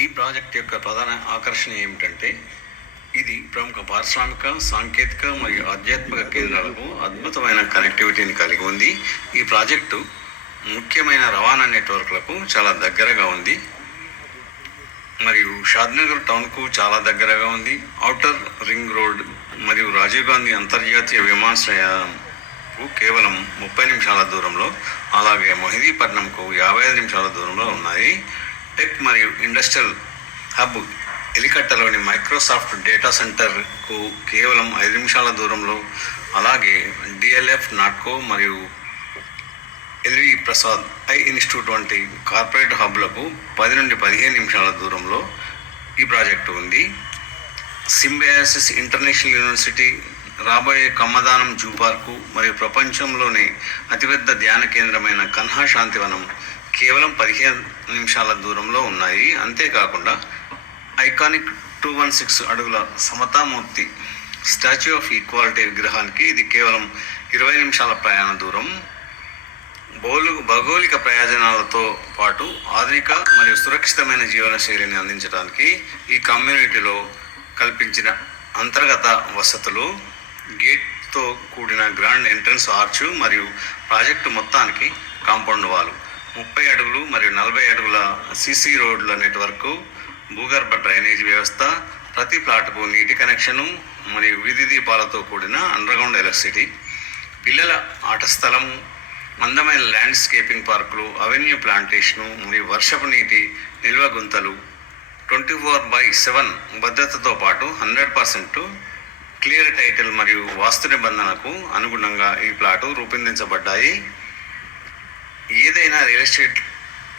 ఈ ప్రాజెక్ట్ యొక్క ప్రధాన ఆకర్షణ ఏమిటంటే ఇది ప్రముఖ పారిశ్రామిక, సాంకేతిక మరియు ఆధ్యాత్మిక కేంద్రాలకు అద్భుతమైన కనెక్టివిటీని కలిగి ఉంది. ఈ ప్రాజెక్టు ముఖ్యమైన రవాణా నెట్వర్క్లకు చాలా దగ్గరగా ఉంది మరియు షాద్నగర్ టౌన్కు చాలా దగ్గరగా ఉంది. ఔటర్ రింగ్ రోడ్ మరియు రాజీవ్ గాంధీ అంతర్జాతీయ విమానాశ్రయంకు కేవలం 30 నిమిషాల దూరంలో, అలాగే మొహిదీపట్నంకు 55 నిమిషాల దూరంలో ఉన్నాయి. టెక్ మరియు ఇండస్ట్రియల్ హబ్ ఎలికట్టలోని మైక్రోసాఫ్ట్ డేటా సెంటర్కు కేవలం 5 నిమిషాల దూరంలో, అలాగే డిఎల్ఎఫ్, నాట్కో మరియు ఎల్వి ప్రసాద్ ఐ ఇన్స్టిట్యూట్ వంటి కార్పొరేట్ హబ్లకు 10 నుండి 15 నిమిషాల దూరంలో ఈ ప్రాజెక్టు ఉంది. సింబయాసిస్ ఇంటర్నేషనల్ యూనివర్సిటీ, రాబోయే కమ్మదానం జూ పార్కు మరియు ప్రపంచంలోనే అతిపెద్ద ధ్యాన కేంద్రమైన కన్హా శాంతివనం కేవలం 15 నిమిషాల దూరంలో ఉన్నాయి. అంతేకాకుండా ఐకానిక్ 216 అడుగుల సమతామూర్తి స్టాచ్యూ ఆఫ్ ఈక్వాలిటీ విగ్రహానికి ఇది కేవలం 20 నిమిషాల ప్రయాణ దూరం. భౌగోళిక ప్రయోజనాలతో పాటు ఆధునిక మరియు సురక్షితమైన జీవన శైలిని అందించడానికి ఈ కమ్యూనిటీలో కల్పించిన అంతర్గత వసతులు, గేట్తో కూడిన గ్రాండ్ ఎంట్రన్స్ ఆర్చ్ మరియు ప్రాజెక్టు మొత్తానికి కాంపౌండ్ వాల్, 30 అడుగులు మరియు 40 అడుగుల సిసి రోడ్ల నెట్వర్క్, భూగర్భ డ్రైనేజ్ వ్యవస్థ, ప్రతి ప్లాట్కు నీటి కనెక్షను మరియు వీధి దీపాలతో కూడిన అండర్గ్రౌండ్ ఎలక్ట్రిసిటీ, పిల్లల ఆట స్థలము, అందమైన ల్యాండ్స్కేపింగ్ పార్కులు, అవెన్యూ ప్లాంటేషను మరియు వర్షపు నీటి నిల్వ గుంతలు, 24/7 భద్రతతో పాటు 100% క్లియర్ టైటిల్ మరియు వాస్తు నిబంధనలకు అనుగుణంగా ఈ ప్లాటు రూపొందించబడ్డాయి. ఏదైనా రియల్ ఎస్టేట్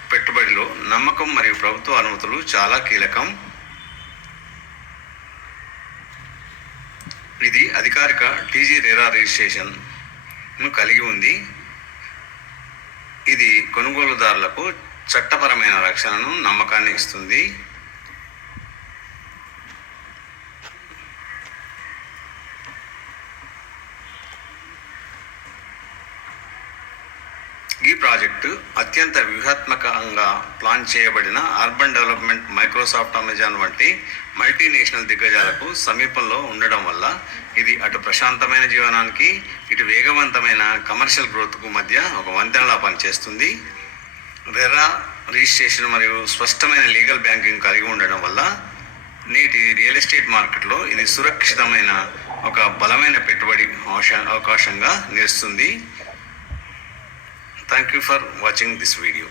పెట్టుబడిలో నమ్మకం మరియు ప్రభుత్వ అనుమతులు చాలా కీలకం. ఇది అధికారిక టీజీ రెరా రిజిస్ట్రేషన్ను కలిగి ఉంది. ఇది కొనుగోలుదారులకు చట్టపరమైన రక్షణను, నమ్మకాన్ని ఇస్తుంది. ఈ ప్రాజెక్టు అత్యంత వ్యూహాత్మకంగా ప్లాన్ చేయబడిన అర్బన్ డెవలప్మెంట్, మైక్రోసాఫ్ట్, అమెజాన్ వంటి మల్టీనేషనల్ దిగ్గజాలకు సమీపంలో ఉండడం వల్ల ఇది అటు ప్రశాంతమైన జీవనానికి, ఇటు వేగవంతమైన కమర్షియల్ గ్రోత్కు మధ్య ఒక వంతెనలా పనిచేస్తుంది. రెరా రిజిస్ట్రేషన్ మరియు స్పష్టమైన లీగల్ బ్యాంకింగ్ కలిగి ఉండడం వల్ల నేటి రియల్ ఎస్టేట్ మార్కెట్లో ఇది సురక్షితమైన ఒక బలమైన పెట్టుబడి అవకాశంగా నిలుస్తుంది. Thank you for watching this video.